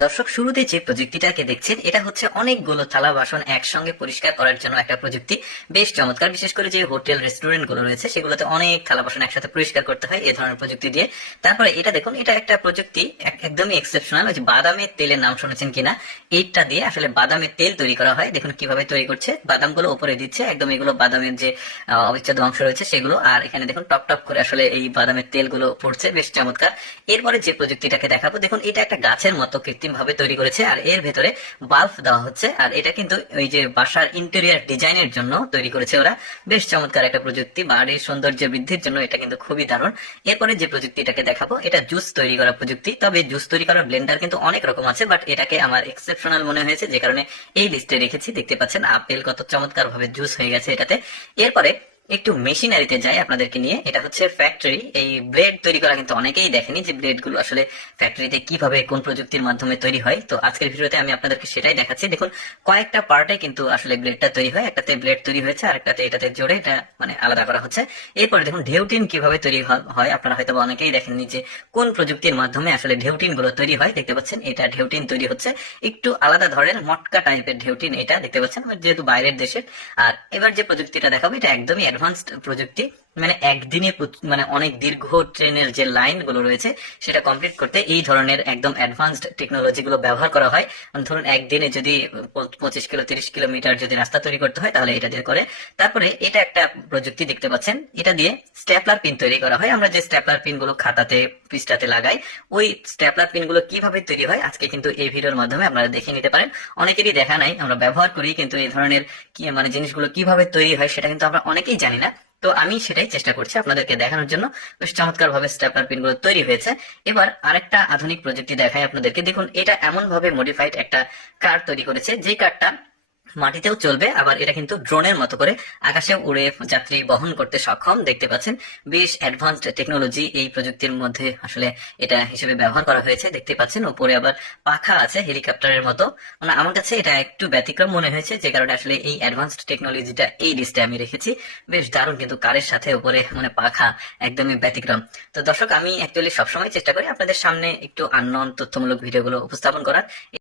দর্শক শুরুতে যে প্রযুক্তিটাকে দেখছেন এটা হচ্ছে অনেকগুলো থালা বাসন একসঙ্গে পরিষ্কার করার জন্য একটা প্রযুক্তি। বেশ চমৎকার বিশেষ করে যে হোটেল রেস্টুরেন্টগুলো রয়েছে সেগুলোতে অনেক থালা বাসন একসাথে পরিষ্কার করতে হয় এই ধরনের প্রযুক্তি দিয়ে। তারপরে এটা দেখুন এটা একটা প্রযুক্তি একদমই এক্সেপশনাল ওই বাদামের তেলের নাম শুনেছেন কিনা? এইটা দিয়ে আসলে বাদামের তেল তৈরি করা হয়। দেখুন কীভাবে তৈরি করছে। বাদামগুলো উপরে দিচ্ছে একদম এগুলো বাদামের যে আহ, অবিচ্ছেদ্য অংশ রয়েছে সেগুলো। আর এখানে দেখুন টপ টপ করে আসলে এই বাদামের তেলগুলো পড়ছে বেশ চমৎকার। এরপরে যে প্রযুক্তিটাকে দেখাবো দেখুন এটা একটা গাছের মতো কৃত্রিম ভাবে তৈরি করেছে, আর এর ভেতরে বাল্ব দেওয়া হচ্ছে, আর এটা কিন্তু ওই যে বাসার ইন্টেরিয়ার ডিজাইনের জন্য তৈরি করেছে ওরা। বেশ চমৎকার একটা প্রযুক্তি বাড়ির সৌন্দর্য বৃদ্ধির জন্য এটা কিন্তু খুবই দারুণ। এরপরে যে প্রযুক্তিটাকে দেখাবো, এটা জুস তৈরি করা প্রযুক্তি। তবে জুস তৈরি করার ব্লেন্ডার কিন্তু অনেক রকম আছে বাট এটাকে আমার এক্সেপশনাল মনে হয়েছে, যে কারণে এই লিস্টে রেখেছি, দেখতে পাচ্ছেন আপেল কত চমৎকার ভাবে জুস হয়ে গেছে এটাতে। এরপরে একটু মেশিনারিতে যাই আপনাদেরকে নিয়ে, এটা হচ্ছে ফ্যাক্টরি এই ব্লেড তৈরি করা কিন্তু অনেকেই দেখেনি যে ব্লেডগুলো আসলে ফ্যাক্টরিতে কীভাবে কোন প্রযুক্তির মাধ্যমে তৈরি হয়। তো আজকের ভিডিওতে আমি আপনাদেরকে সেটাই দেখাচ্ছি। দেখুন, কয়েকটা পার্টে কিন্তু আসলে ব্লেডটা তৈরি হয়। একটাতে ব্লেড তৈরি হয়েছে আর একটাতে এটাতে জোড়ে এটা মানে আলাদা করা হচ্ছে। এরপরে দেখুন, ঢেউটিন কীভাবে তৈরি হয় আপনারা হয়তো অনেকেই দেখেননি যে কোন প্রযুক্তির মাধ্যমে আসলে ঢেউটিনগুলো তৈরি হয়। দেখতে পাচ্ছেন, এটা ঢেউটিন তৈরি হচ্ছে। একটু আলাদা ধরনের মটকা টাইপের ঢেউটিন এটা দেখতে পাচ্ছেন, যেহেতু বাইরের দেশের। আর এবার যে প্রযুক্তিটা দেখাবো, এটা একদমই অ্যাডভান্সড প্রযুক্তি মানে একদিনে মানে অনেক দীর্ঘ ট্রেনের যে লাইনগুলো রয়েছে, সেটা কমপ্লিট করতে এই ধরনের একদম অ্যাডভান্সড টেকনোলজি গুলো ব্যবহার করা হয়। ধরুন, একদিনে যদি পঁচিশ কিলো, তিরিশ কিলোমিটার যদি রাস্তা তৈরি করতে হয়, তাহলে এটা দিয়ে করে। তারপরে এটা একটা প্রযুক্তি দেখতে পাচ্ছেন, এটা দিয়ে স্ট্যাপলার পিন তৈরি করা হয়। আমরা যে স্ট্যাপলার পিনগুলো খাতাতে, পৃষ্ঠাতে লাগাই, ওই স্ট্যাপলার পিনগুলো কীভাবে তৈরি হয়, আজকে কিন্তু এই ভিডিওর মাধ্যমে আপনারা দেখে নিতে পারেন। অনেকেরই দেখা নাই, আমরা ব্যবহার করি, কিন্তু এই ধরনের কি মানে জিনিসগুলো কীভাবে তৈরি হয়, সেটা কিন্তু আমরা অনেকেই জানি না। তো আমি সেটাই চেষ্টা করছি আপনাদেরকে দেখানোর জন্য। বেশ চমৎকার ভাবে স্ট্যাপলার পিনগুলো তৈরি হয়েছে। এবার আরেকটা আধুনিক প্রযুক্তি দেখায় আপনাদেরকে। দেখুন, এটা এমন ভাবে মডিফাইড একটা কার্ড তৈরি করেছে। যে কারটা মাটিতেও চলবে, আবার এটা কিন্তু ড্রোনের মতো করে আকাশে উড়ে যাত্রী বহন করতে সক্ষম। দেখতে পাচ্ছেন, বেশ অ্যাডভান্সড টেকনোলজি এই প্রযুক্তির মধ্যে আসলে এটা হিসেবে ব্যবহার করা হয়েছে। দেখতে পাচ্ছেন উপরে আবার পাখা আছে হেলিকপ্টারের মতো। মানে আমার কাছে এটা একটু ব্যতিক্রম মনে হয়েছে, যে কারণে আসলে এই অ্যাডভান্সড টেকনোলজিটা এই লিস্টে আমি রেখেছি। বেশ দারুণ কিন্তু কারের সাথে উপরে মানে পাখা একদমই ব্যতিক্রম। তো দর্শক, আমি অ্যাকচুয়ালি সবসময় চেষ্টা করি আপনাদের সামনে একটু আননন তথ্যমূলক ভিডিওগুলো উপস্থাপন করার।